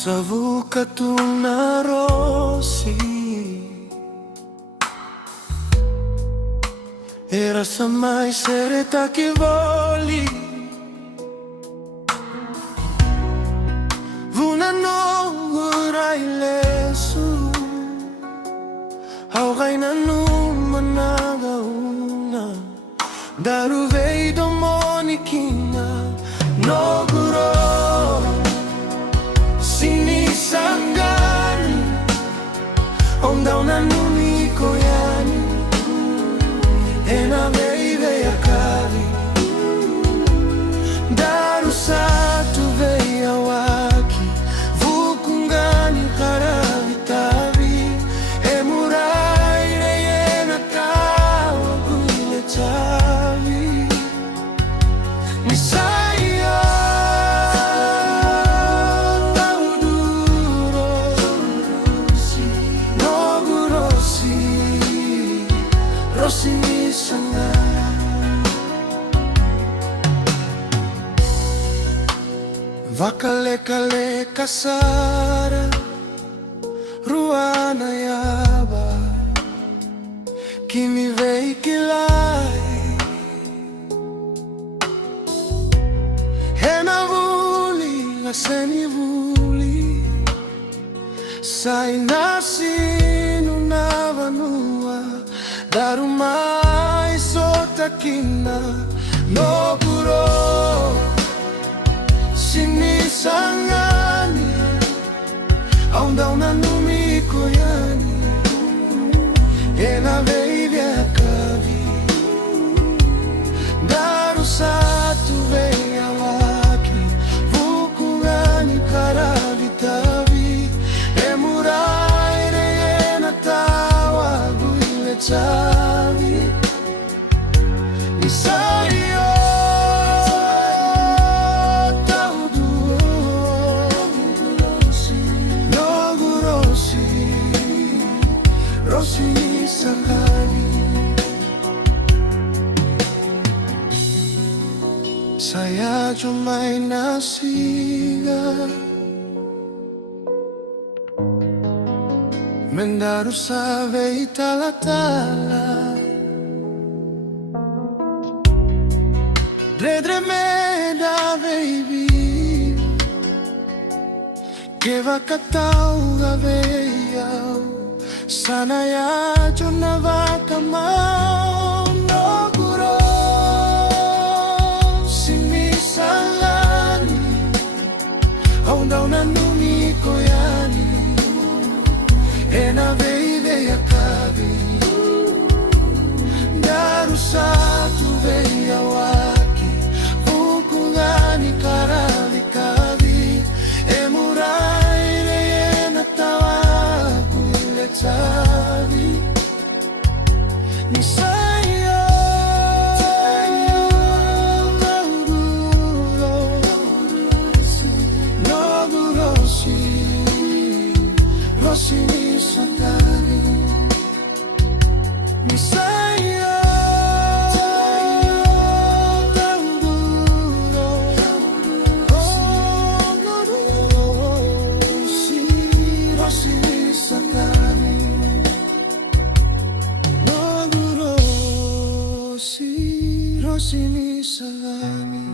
Savuka tu na rossi, era sa mai sereta che voli. Vuna no gurai lesu, haugai na numanaga una, daru veido monikina no guro. Sinisangani Onda una numiko yani Ena veive ya kali Daru satu veia waki Vukungani karavitavi Emurai reyena kawa guile tavi Misaya Rossi sana Vakale kasara Ruana yaba Kimi vei kilai Hena vuli la seni vuli Sai nasinu na vanua Daru mai sotakina no guro. Sinisangani Onda una numiko yani Ena veive akavi Daru satu veia waki Vukungani karavitavi Emurai reyena tawa guile tavi Isayo Rossi sakali Saya jumai nasiga Mendaru save itala-tala Dredre meda baby Que va catauga veiau Sana ya jona vaka mau no guro. Sinisangani Onda una numiko yani Ena veive ya kavi Daru satu veia waki Vukungani karavi kavi Emurai reyena tawaku ile tavi Nisaya no gurosi Rossi sakali Nisaya Rossi sakali No gurosi Rossi sakali